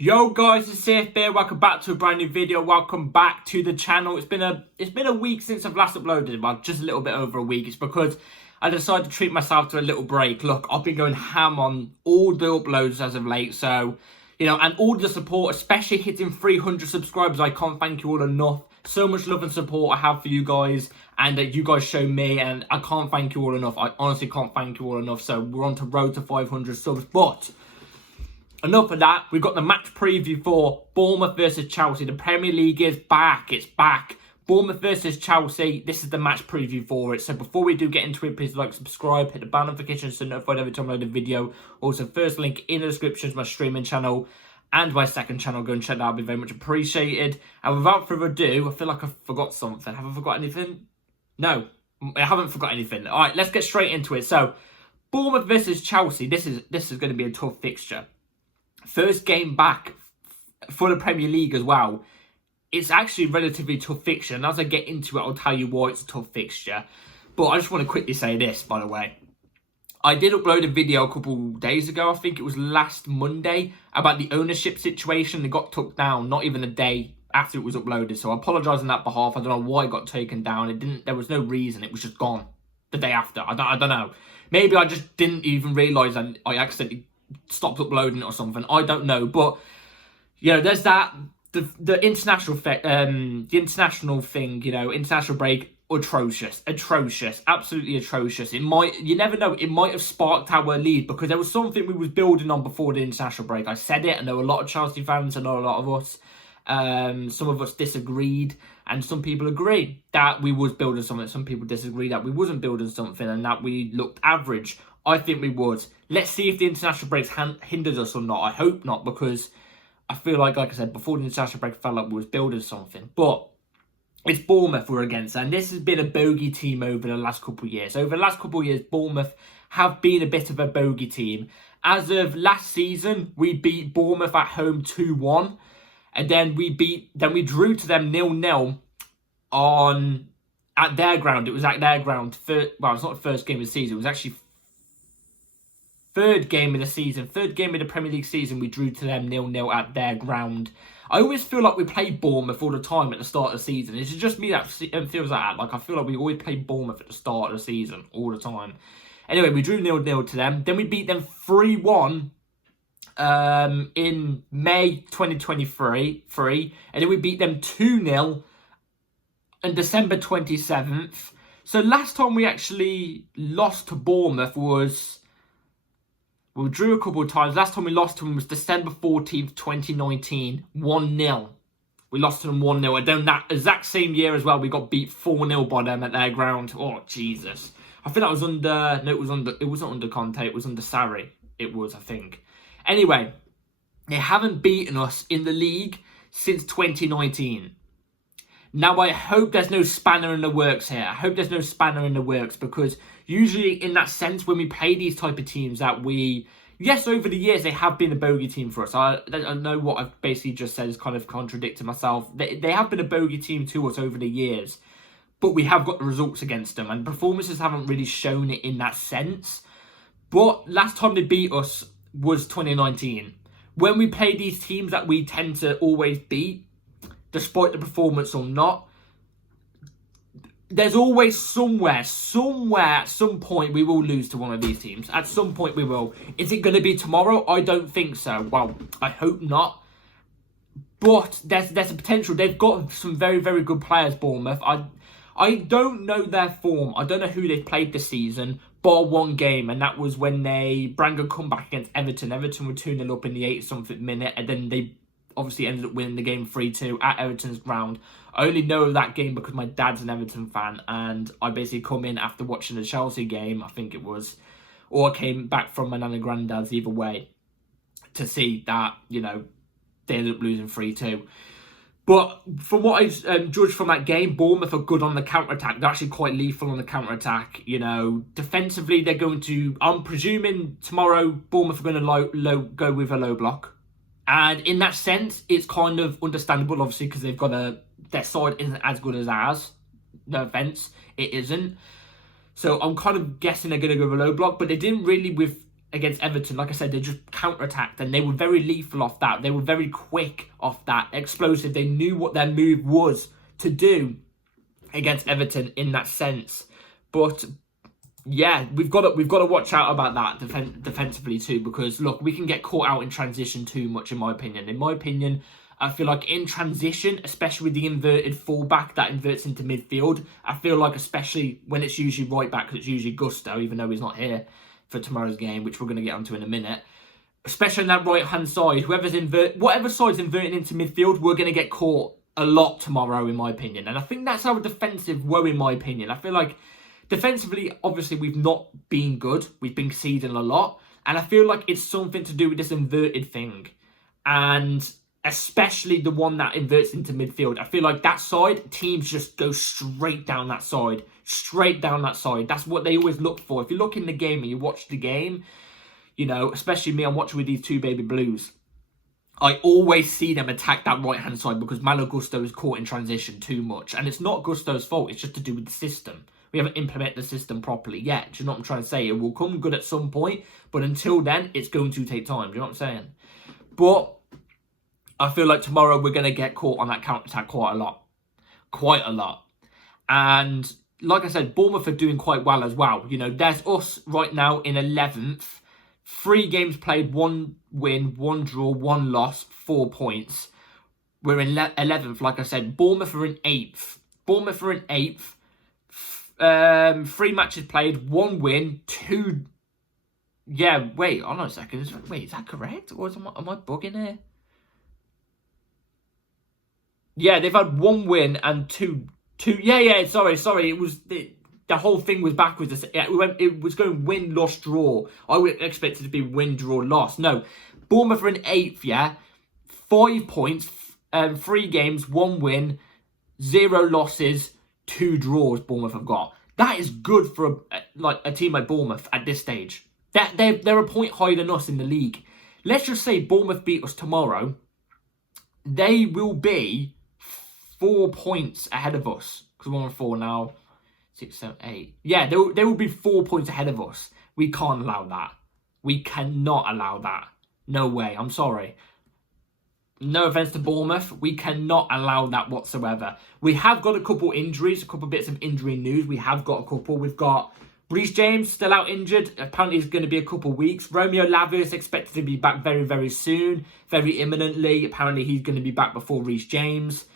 Yo guys, it's CFB. Welcome back to a brand new video. Welcome back to the channel. It's been a week since I've last uploaded, well, just a little bit over a week. It's because I decided to treat myself to a little break. Look, I've been going ham on all the uploads as of late, so and all the support, especially hitting 300 subscribers. I can't thank you all enough. So much love and support I have for you guys, and that you guys show me, and I can't thank you all enough. I honestly can't thank you all enough. So we're on to road to 500 subs, but enough of that. We've got the match preview for Bournemouth versus Chelsea. The Premier League is back. It's back. Bournemouth versus Chelsea. This is the match preview for it. So before we do get into it, please like, subscribe, hit the bell notification so notified every time I upload a video. Also, first link in the description is my streaming channel and my second channel. Go and check that out. It'd be very much appreciated. And without further ado, I feel like I forgot something. Have I forgot anything? No, I haven't forgot anything. All right, let's get straight into it. So, Bournemouth versus Chelsea. This is going to be a tough fixture. First game back for the Premier League as well. It's actually a relatively tough fixture. And as I get into it, I'll tell you why it's a tough fixture. But I just want to quickly say this, by the way. I did upload a video a couple days ago. I think it was last Monday, about the ownership situation. It got took down, not even a day after it was uploaded. So I apologise on that behalf. I don't know why it got taken down. There was no reason. It was just gone the day after. I don't know. Maybe I just didn't even realise and I accidentally stopped uploading it or something. I don't know, but there's that the international thing. International break, atrocious, absolutely atrocious. You never know, it might have sparked our lead because there was something we was building on before the international break. I said it, and there were a lot of Chelsea fans, and a lot of us. Some of us disagreed, and some people agree that we was building something. Some people disagree that we wasn't building something and that we looked average. I think we would. Let's see if the international breaks hindered us or not. I hope not, because I feel like I said, before the international break fell up, we was building something. But it's Bournemouth we're against, and this has been a bogey team over the last couple of years. Over the last couple of years, Bournemouth have been a bit of a bogey team. As of last season, we beat Bournemouth at home 2-1. And then we drew to them 0-0 at their ground. It was at their ground. It's not the first game of the season. It was actually third game of the season. Third game of the Premier League season, we drew to them 0-0 at their ground. I always feel like we play Bournemouth all the time at the start of the season. It's just me that feels like that. Like, I feel like we always play Bournemouth at the start of the season all the time. Anyway, we drew 0-0 to them. Then we beat them 3-1. In May 2023, and then we beat them 2-0 on December 27th. So last time we actually lost to Bournemouth was, we drew a couple of times. Last time we lost to them was December 14th, 2019, 1-0. We lost to them 1-0. And then that exact same year as well, we got beat 4-0 by them at their ground. Oh, Jesus. I think that was under, no, it wasn't under Conte, it was under Sarri. It was, I think. Anyway, they haven't beaten us in the league since 2019. Now, I hope there's no spanner in the works here. I hope there's no spanner in the works, because usually in that sense, when we play these type of teams that yes, over the years, they have been a bogey team for us. I know what I've basically just said is kind of contradicting myself. They have been a bogey team to us over the years, but we have got the results against them, and performances haven't really shown it in that sense. But last time they beat us was 2019. When we play these teams that we tend to always beat, despite the performance or not, there's always somewhere, at some point, we will lose to one of these teams. At some point we will. Is it going to be tomorrow? I don't think so. Well, I hope not. But there's a potential. They've got some very, very good players, Bournemouth. I don't know their form. I don't know who they've played this season, bar one game, and that was when they brought a comeback against Everton. Everton were 2-0 up in the 80-something minute, and then they obviously ended up winning the game 3-2 at Everton's ground. I only know of that game because my dad's an Everton fan, and I basically come in after watching the Chelsea game, I think it was, or I came back from my nan and granddad's, either way, to see that, they ended up losing 3-2. But from what I've judged from that game, Bournemouth are good on the counter-attack. They're actually quite lethal on the counter-attack. Defensively, they're going to, I'm presuming tomorrow, Bournemouth are going to go with a low block. And in that sense, it's kind of understandable, obviously, because they've got their side isn't as good as ours. No offence, it isn't. So I'm kind of guessing they're going to go with a low block. But they didn't really, with against Everton, like I said, they just counter-attacked and they were very lethal off that. They were very quick off that, explosive. They knew what their move was to do against Everton in that sense. But yeah, we've got to watch out about that defensively too, because look, we can get caught out in transition too much, in my opinion. In my opinion, I feel like in transition, especially with the inverted fullback that inverts into midfield, I feel like especially when it's usually right back, because it's usually Gusto, even though he's not here for tomorrow's game, which we're going to get onto in a minute. Especially on that right-hand side, whatever side's inverting into midfield, we're going to get caught a lot tomorrow, in my opinion. And I think that's our defensive woe, in my opinion. I feel like defensively, obviously, we've not been good. We've been conceding a lot. And I feel like it's something to do with this inverted thing. And especially the one that inverts into midfield. I feel like that side, teams just go straight down that side. Straight down that side. That's what they always look for. If you look in the game and you watch the game, you know, especially me, I'm watching with these two baby blues. I always see them attack that right-hand side because Malo Gusto is caught in transition too much. And it's not Gusto's fault. It's just to do with the system. We haven't implemented the system properly yet. Do you know what I'm trying to say? It will come good at some point. But until then, it's going to take time. Do you know what I'm saying? But I feel like tomorrow we're going to get caught on that counter-attack quite a lot. Quite a lot. And like I said, Bournemouth are doing quite well as well. You know, there's us right now in 11th. 3 games played, 1 win, 1 draw, 1 loss, 4 points. We're in 11th, like I said. Bournemouth are in 8th. Bournemouth are in 8th. 3 matches played, 1 win, 2... Yeah, wait, hold on a second. Wait, is that correct? Or am I bugging here? Yeah, they've had 1 win and 2... Yeah, sorry. It was... The whole thing was backwards. It was going win, loss, draw. I would expect it to be win, draw, loss. No. Bournemouth are in 8th, yeah? 5 points, 3 games, 1 win, 0 losses, 2 draws Bournemouth have got. That is good for a team like Bournemouth at this stage. They're a point higher than us in the league. Let's just say Bournemouth beat us tomorrow. They will be 4 points ahead of us. Because we're on 4 now. 6, 7, 8. Yeah, they will be 4 points ahead of us. We can't allow that. We cannot allow that. No way. I'm sorry. No offence to Bournemouth. We cannot allow that whatsoever. We have got a couple injuries, a couple bits of injury news. We have got a couple. We've got Reece James still out injured. Apparently it's going to be a couple weeks. Romeo Lavia is expected to be back very, very soon. Very imminently. Apparently he's going to be back before Reece James.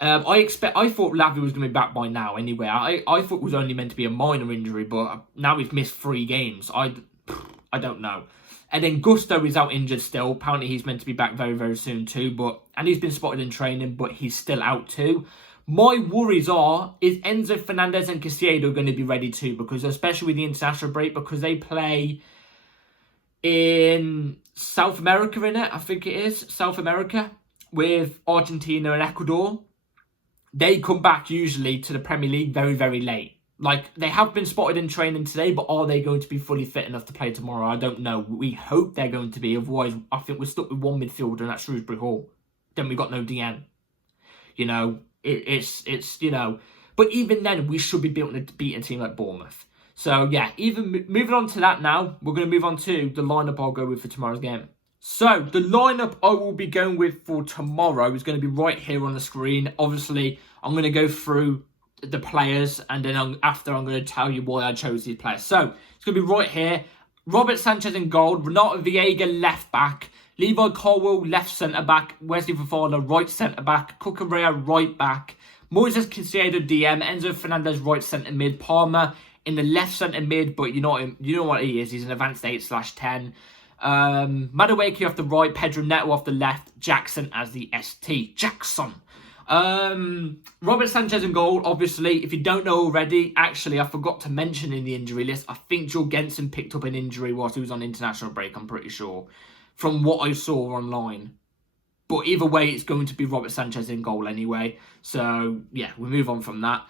I thought Lavia was going to be back by now anyway. I thought it was only meant to be a minor injury, but now he's missed 3 games. I don't know. And then Gusto is out injured still. Apparently he's meant to be back very, very soon too. And he's been spotted in training, but he's still out too. My worries are, is Enzo Fernandez and Caicedo going to be ready too? Because especially with the international break, because they play in South America, innit? I think it is. South America with Argentina and Ecuador. They come back usually to the Premier League very, very late. Like, they have been spotted in training today, but are they going to be fully fit enough to play tomorrow? I don't know. We hope they're going to be. Otherwise, I think we're stuck with 1 midfielder, and that's Shrewsbury Hall. Then we've got no DN. You know, it's you know. But even then, we should be able to beat a team like Bournemouth. So, yeah, even moving on to that now, we're going to move on to the lineup I'll go with for tomorrow's game. So, the lineup I will be going with for tomorrow is going to be right here on the screen. Obviously, I'm going to go through the players, and then after I'm going to tell you why I chose these players. So, it's going to be right here. Robert Sanchez in goal, Renato Viega left back, Levi Colwill left centre-back, Wesley Fofana right centre-back, Cucurella right back, Moises Caicedo DM, Enzo Fernandez right centre-mid, Palmer in the left centre-mid, but you know what he is, he's an advanced 8/10. Madueke off the right, Pedro Neto off the left, Jackson as the ST. Jackson. Robert Sanchez in goal, obviously. If you don't know already, actually, I forgot to mention in the injury list, I think Joel Genson picked up an injury whilst he was on international break, I'm pretty sure, from what I saw online. But either way, it's going to be Robert Sanchez in goal anyway. So, yeah, we move on from that.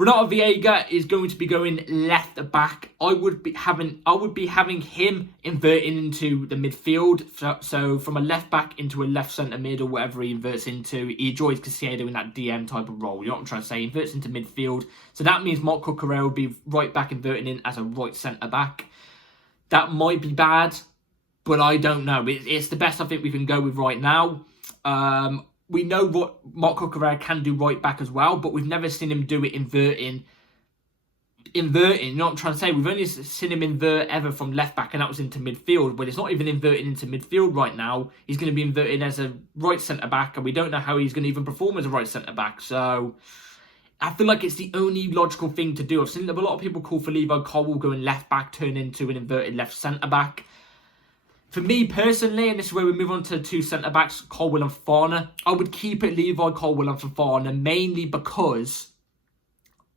Renato Viega is going to be going left back. I would be having him inverting into the midfield. So from a left back into a left centre mid or whatever he inverts into, he enjoys Caicedo in that DM type of role. You know what I'm trying to say? He inverts into midfield. So that means Marc Cucurella will be right back inverting in as a right centre back. That might be bad, but I don't know. It's the best I think we can go with right now. We know what Mark Cucurella can do right back as well, but we've never seen him do it inverting. You know what I'm trying to say? We've only seen him invert ever from left back, and that was into midfield, but it's not even inverting into midfield right now. He's going to be inverted as a right centre-back, and we don't know how he's going to even perform as a right centre-back. So I feel like it's the only logical thing to do. I've seen a lot of people call for Levi Colwill going left back, turn into an inverted left centre-back. For me personally, and this is where we move on to two centre-backs, Colwill and Fofana, I would keep it Levi Colwill and Fofana, mainly because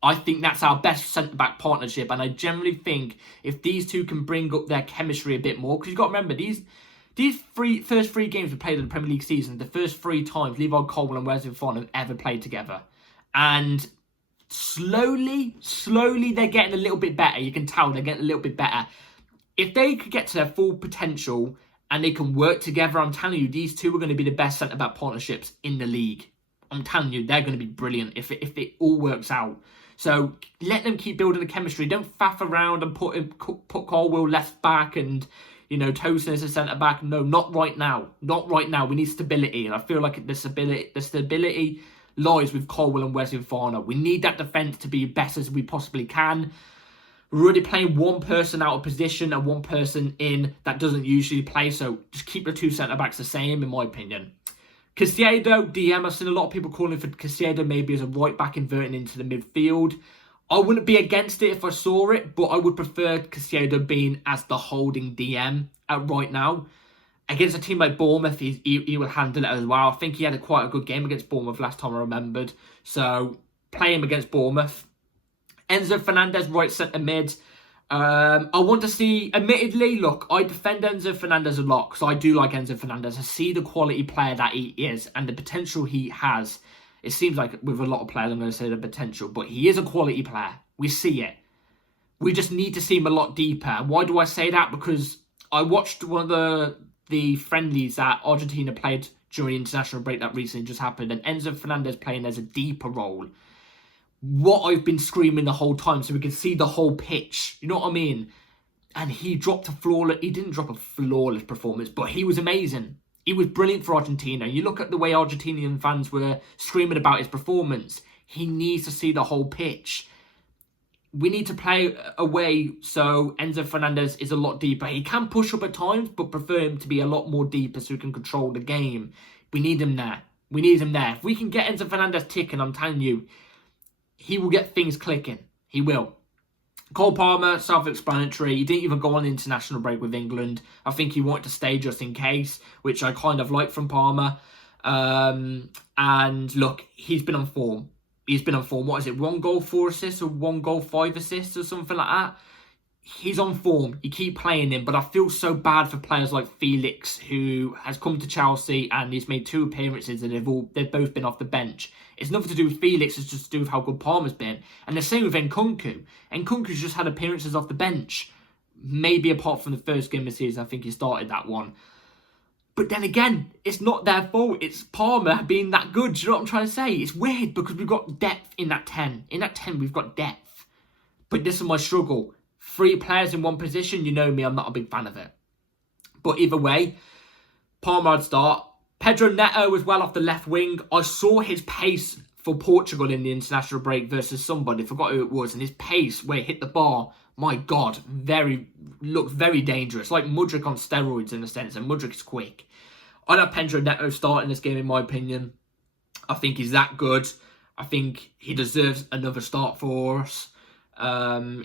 I think that's our best centre-back partnership, and I generally think if these two can bring up their chemistry a bit more, because you've got to remember, these first three games we played in the Premier League season, the first 3 times Levi Colwill and Wesley Fofana have ever played together. And slowly, they're getting a little bit better. You can tell they're getting a little bit better. If they could get to their full potential and they can work together, I'm telling you, these two are going to be the best centre-back partnerships in the league. I'm telling you, they're going to be brilliant if it all works out. So let them keep building the chemistry. Don't faff around and put Colwill left back and, you know, Tosin as a centre-back. No, not right now. Not right now. We need stability. And I feel like the stability lies with Colwill and Wesley Fofana. We need that defence to be best as we possibly can. We're already playing one person out of position and one person in that doesn't usually play. So just keep the two centre-backs the same, in my opinion. Caicedo, DM, I've seen a lot of people calling for Caicedo maybe as a right back inverting into the midfield. I wouldn't be against it if I saw it, but I would prefer Caicedo being as the holding DM right now. Against a team like Bournemouth, he will handle it as well. I think he had quite a good game against Bournemouth last time I remembered. So play him against Bournemouth. Enzo Fernandez, right centre mid. I want to see, admittedly, look, I defend Enzo Fernandez a lot because I do like Enzo Fernandez. I see the quality player that he is and the potential he has. It seems like with a lot of players, I'm going to say the potential, but he is a quality player. We see it. We just need to see him a lot deeper. Why do I say that? Because I watched one of the friendlies that Argentina played during the international break that recently just happened, and Enzo Fernandez playing as a deeper role. What I've been screaming the whole time, so we can see the whole pitch. You know what I mean? And he dropped a flawless... He didn't drop a flawless performance, but he was amazing. He was brilliant for Argentina. You look at the way Argentinian fans were screaming about his performance. He needs to see the whole pitch. We need to play away so Enzo Fernandez is a lot deeper. He can push up at times, but prefer him to be a lot more deeper so he can control the game. We need him there. We need him there. If we can get Enzo Fernandez ticking, I'm telling you, he will get things clicking. He will. Cole Palmer, self-explanatory. He didn't even go on the international break with England. I think he wanted to stay just in case, which I kind of like from Palmer. And look, he's been on form. He's been on form. What is it? 1 goal, 4 assists, or 1 goal, 5 assists, or something like that. He's on form. You keep playing him, but I feel so bad for players like Felix, who has come to Chelsea and he's made 2 appearances and they've both been off the bench. It's nothing to do with Felix, it's just to do with how good Palmer's been. And the same with Nkunku. Nkunku's just had appearances off the bench. Maybe apart from the first game of the season, I think he started that one. But then again, it's not their fault. It's Palmer being that good. Do you know what I'm trying to say? It's weird because we've got depth in that 10. In that 10, we've got depth. But this is my struggle. 3 players in one position, you know me, I'm not a big fan of it. But either way, Palmer I'd start. Pedro Neto was well off the left wing. I saw his pace for Portugal in the international break versus somebody, I forgot who it was, and his pace where he hit the bar, my God, looked very dangerous. Like Mudryk on steroids in a sense, and Mudryk is quick. I'd have Pedro Neto starting this game in my opinion. I think he's that good. I think he deserves another start for us.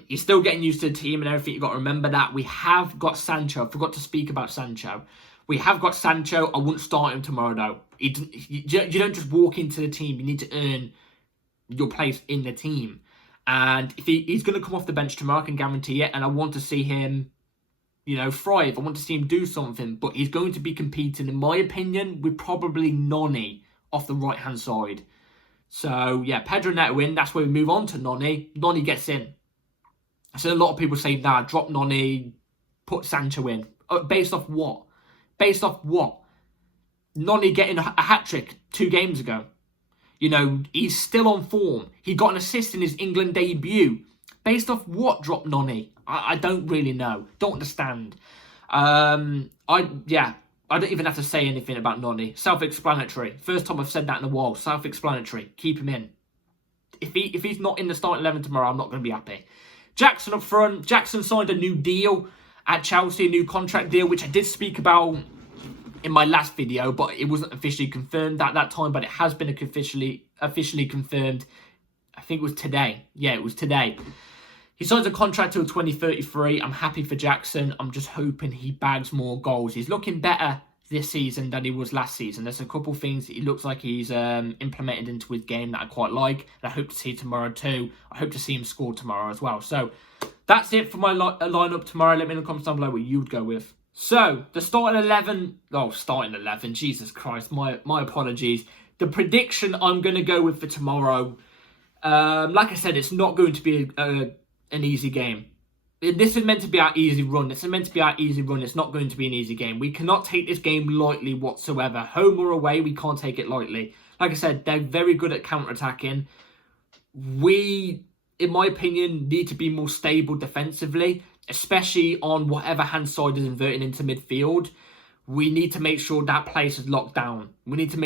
He's still getting used to the team and everything. You've got to remember that. We have got Sancho. I forgot to speak about Sancho. We have got Sancho. I wouldn't start him tomorrow, though. You don't just walk into the team. You need to earn your place in the team. And if he's going to come off the bench tomorrow, I can guarantee it. And I want to see him, thrive. I want to see him do something. But he's going to be competing, in my opinion, with probably Noni off the right-hand side. So, yeah, Pedro Neto in. That's where we move on to Noni. Noni gets in. So a lot of people say, nah, drop Noni, put Sancho in. Based off what? Based off what? Noni getting a hat-trick 2 games ago. He's still on form. He got an assist in his England debut. Based off what drop Noni? I don't really know. Don't understand. I don't even have to say anything about Noni. Self-explanatory. First time I've said that in a while. Self-explanatory. Keep him in. If he's not in the starting 11 tomorrow, I'm not going to be happy. Jackson up front. Jackson signed a new deal at Chelsea, a new contract deal, which I did speak about in my last video, but it wasn't officially confirmed at that time, but it has been officially confirmed. I think it was today. Yeah, it was today. He signs a contract till 2033. I'm happy for Jackson. I'm just hoping he bags more goals. He's looking better this season than he was last season. There's a couple things he looks like he's implemented into his game that I quite like. And I hope to see tomorrow too. I hope to see him score tomorrow as well. So that's it for my lineup tomorrow. Let me know in the comments down below what you would go with. So the starting 11. Oh, starting 11. Jesus Christ. My apologies. The prediction I'm going to go with for tomorrow. Like I said, it's not going to be an easy game. This is meant to be our easy run. It's not going to be an easy game. We cannot take this game lightly whatsoever. Home or away, we can't take it lightly. Like I said, they're very good at counter-attacking. We, in my opinion, need to be more stable defensively, especially on whatever hand side is inverting into midfield. We need to make sure that place is locked down. And the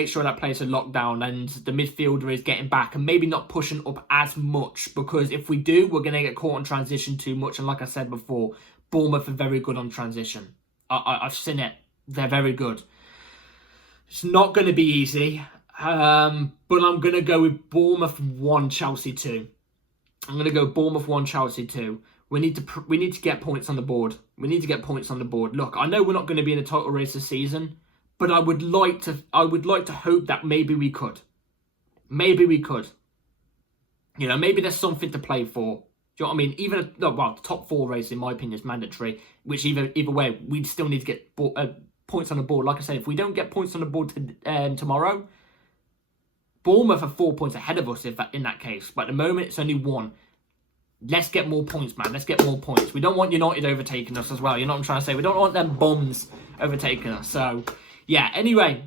midfielder is getting back and maybe not pushing up as much, because if we do, we're going to get caught on transition too much. And like I said before, Bournemouth are very good on transition. I've seen it. They're very good. It's not going to be easy, but I'm going to go with Bournemouth 1, Chelsea 2. I'm going to go Bournemouth 1, Chelsea 2. We need to get points on the board. Look, I know we're not going to be in a title race this season, but I would like to hope that maybe we could. You know, maybe there's something to play for. Do you know what I mean? Even the top 4 race, in my opinion, is mandatory. Which either way, we'd still need to get points on the board. Like I said, if we don't get points on the board tomorrow, Bournemouth are 4 points ahead of us in that case. But at the moment, it's only 1. Let's get more points, man. Let's get more points. We don't want United overtaking us as well. You know what I'm trying to say? We don't want them bums overtaking us. So, yeah. Anyway,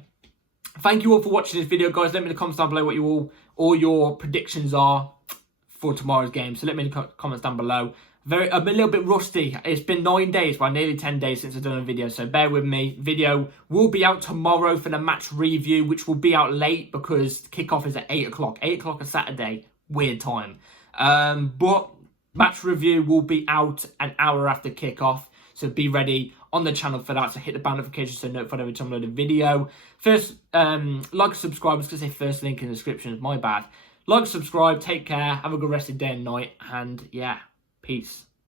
thank you all for watching this video, guys. Let me in the comments down below what all your predictions are for tomorrow's game. So let me in the comments down below. I'm a little bit rusty. It's been 9 days, well, nearly 10 days since I've done a video. So bear with me. Video will be out tomorrow for the match review, which will be out late because kickoff is at 8 o'clock. 8 o'clock on Saturday. Weird time. But match review will be out an hour after kickoff, so be ready on the channel for that. So hit the bell notification so notified every time I upload a video. First, like and subscribe. I was going to say first link in the description. My bad. Like, subscribe, take care, have a good rest of the day and night, and yeah, peace.